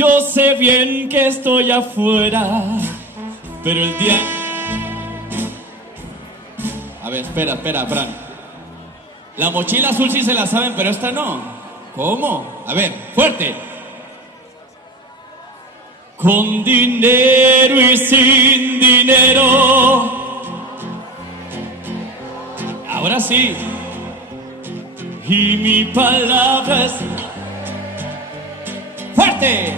Yo sé bien que estoy afuera, pero el día... A ver, espera, Fran. La mochila azul sí se la saben, pero esta no. ¿Cómo? A ver, fuerte. Con dinero y sin dinero. Ahora sí. Y mi palabra es... ¡fuerte!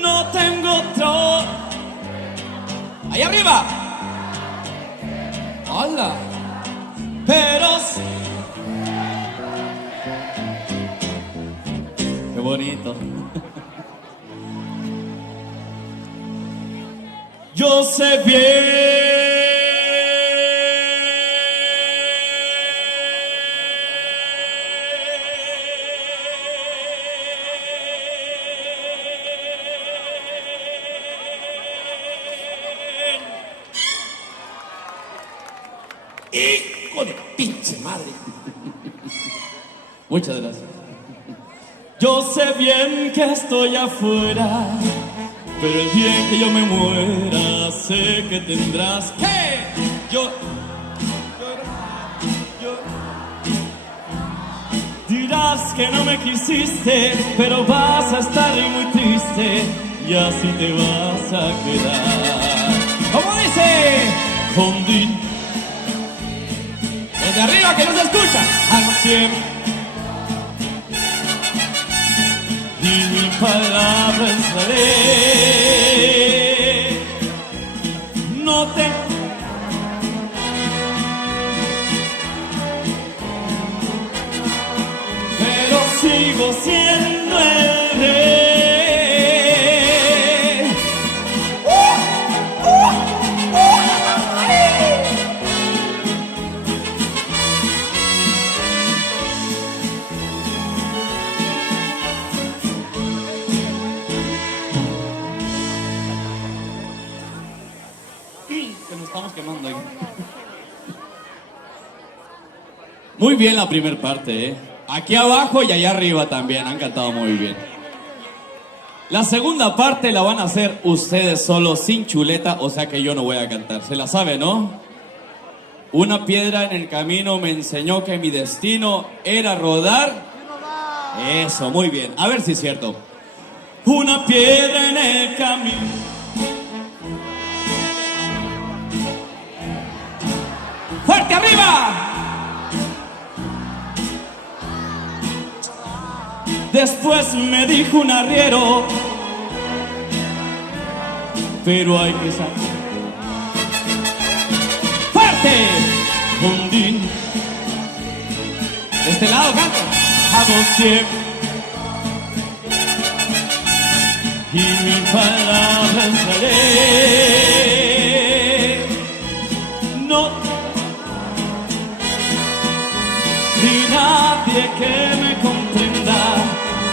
No tengo otro... ¡ahí arriba! ¡Hola! Pero... ¡qué bonito! Yo sé bien hijo de pinche madre. Muchas gracias. Yo sé bien que estoy afuera, pero el día que yo me muera, sé que tendrás que... Dirás que no me quisiste, pero vas a estar muy triste y así te vas a quedar. ¿Cómo dice? Con desde arriba que no se escucha. Al siempre. Y mi palabra es la ley. No te... pero sigo siendo el rey. Estamos quemando ahí. Muy bien la primera parte, ¿eh? Aquí abajo y allá arriba también han cantado muy bien. La segunda parte la van a hacer ustedes solos, sin chuleta, o sea que yo no voy a cantar. Se la sabe, ¿no? Una piedra en el camino me enseñó que mi destino era rodar. Eso, muy bien. A ver si es cierto. Una piedra en el camino. ¡fuerte arriba! Después me dijo un arriero, pero hay que saber. ¡fuerte! Hundín. De este lado canto. Hago siempre. Y mi palabra es la ley. No y nadie que me comprenda,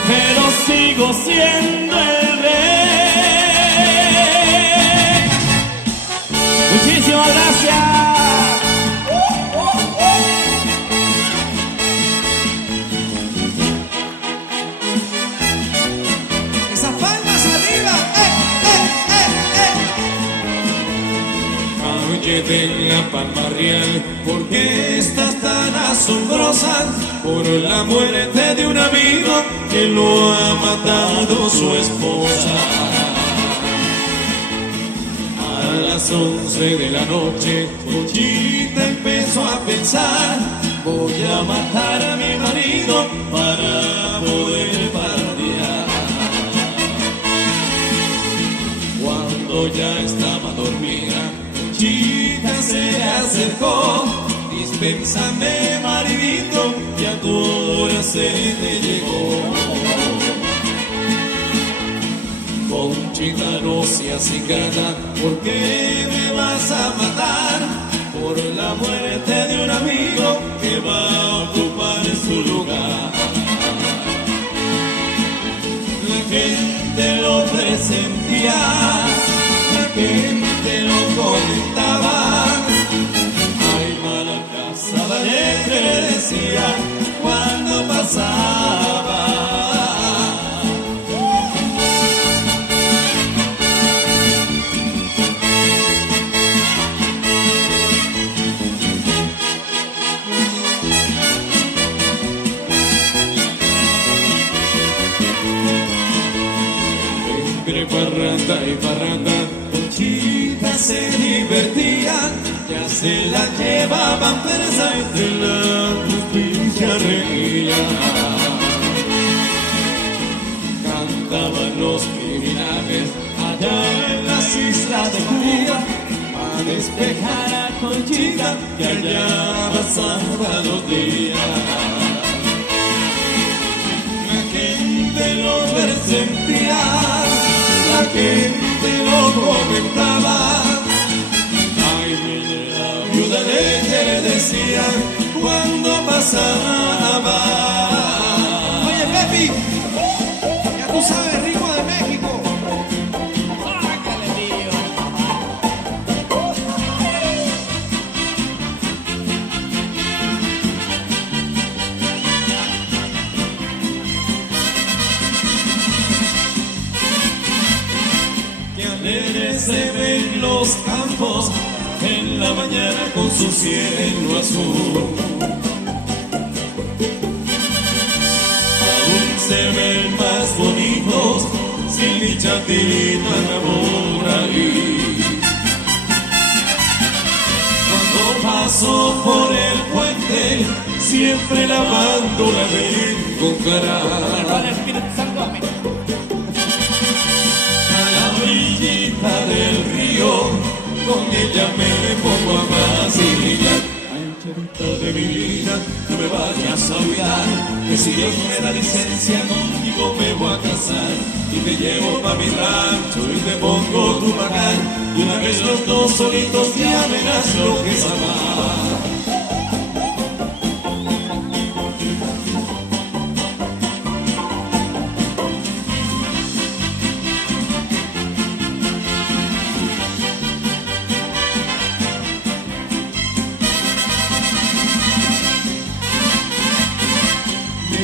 pero sigo siendo el rey. Muchísimas gracias. Esas palmas arriba. Oye, de la palma real, ¿por qué estás tan asombrosa? Por la muerte de un amigo que lo ha matado su esposa. A las 11 de la noche, Conchita empezó a pensar: voy a matar a mi marido para poder partir. Cuando ya estaba dormida, Conchita se acercó: dispénsame, maridito, ya tu hora se te llegó. Conchita, no seas ingrata, ¿por qué me vas a matar? Por la muerte de un amigo que va a ocupar su lugar. La gente lo presentía, la gente lo comentaba. Ay, mala casa, la gente le decía cuando pasaba. fiesta y parranda, Conchita se divertía, ya se la llevaban presa y de la justicia reía. Cantaban los criminales allá en las islas de Cuba, a despejar a Conchita que allá pasaba los días. La gente lo presentía, la gente lo comentaba. Ay, mire la viuda le decía cuando pasaba. Oye, Pepi, ya tú sabes, ritmo de México. Se ven los campos en la mañana con su cielo azul. Aún se ven más bonitos sin mi chatita por ahí. Cuando paso por el puente siempre lavando la encontrará. Orillita del río, con ella me pongo a vacilar. Ay, chavita de mi vida, no me vayas a olvidar, que si Dios me da licencia contigo me voy a casar. Y te llevo pa' mi rancho y te pongo tu macar, y una vez los dos solitos ya verás lo que es amar.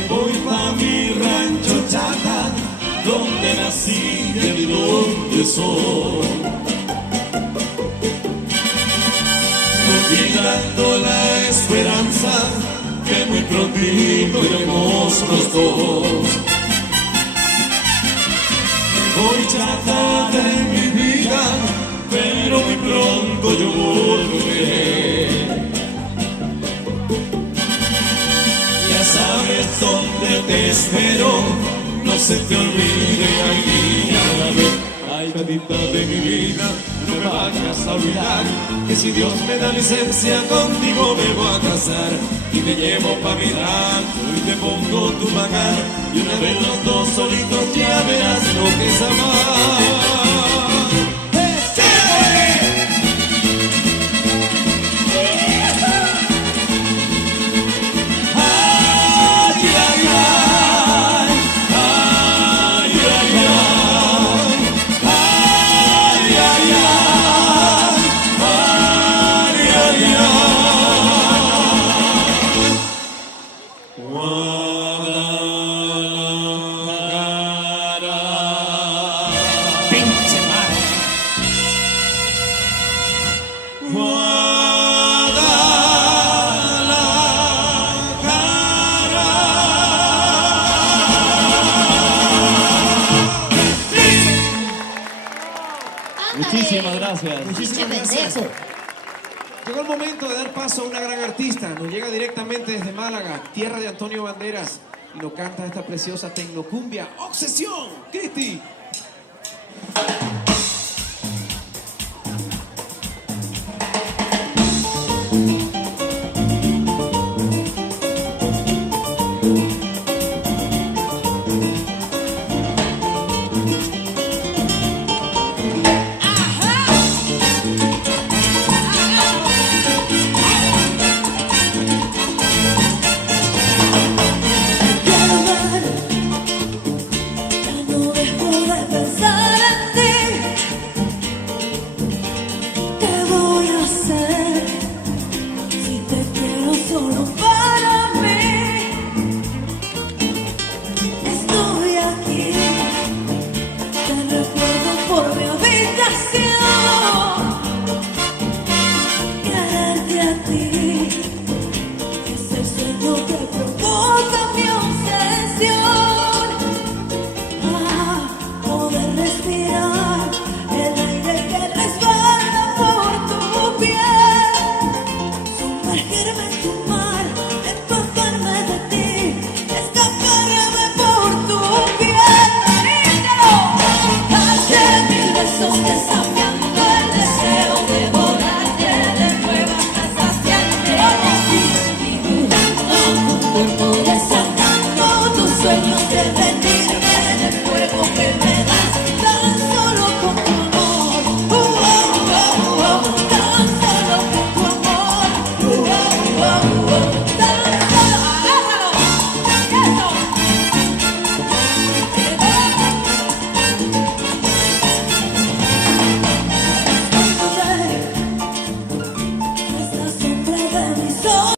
Voy pa' mi rancho Chata, donde nací y donde soy. Olvidando la esperanza que muy prontito iremos los dos. Voy Chata de mi vida, pero muy pronto yo volveré. Sabes dónde te espero, no se te olvide, ay niña, ay chatita de mi vida, no me vayas a olvidar, que si Dios me da licencia contigo me voy a casar, y te llevo pa' mi rancho y te pongo tu magar, y una vez los dos solitos ya verás lo que es amar. Muchísimas gracias. Muchísimas gracias. Llegó el momento de dar paso a una gran artista. Nos llega directamente desde Málaga, tierra de Antonio Banderas, y nos canta esta preciosa tecnocumbia, Obsesión, Cristi.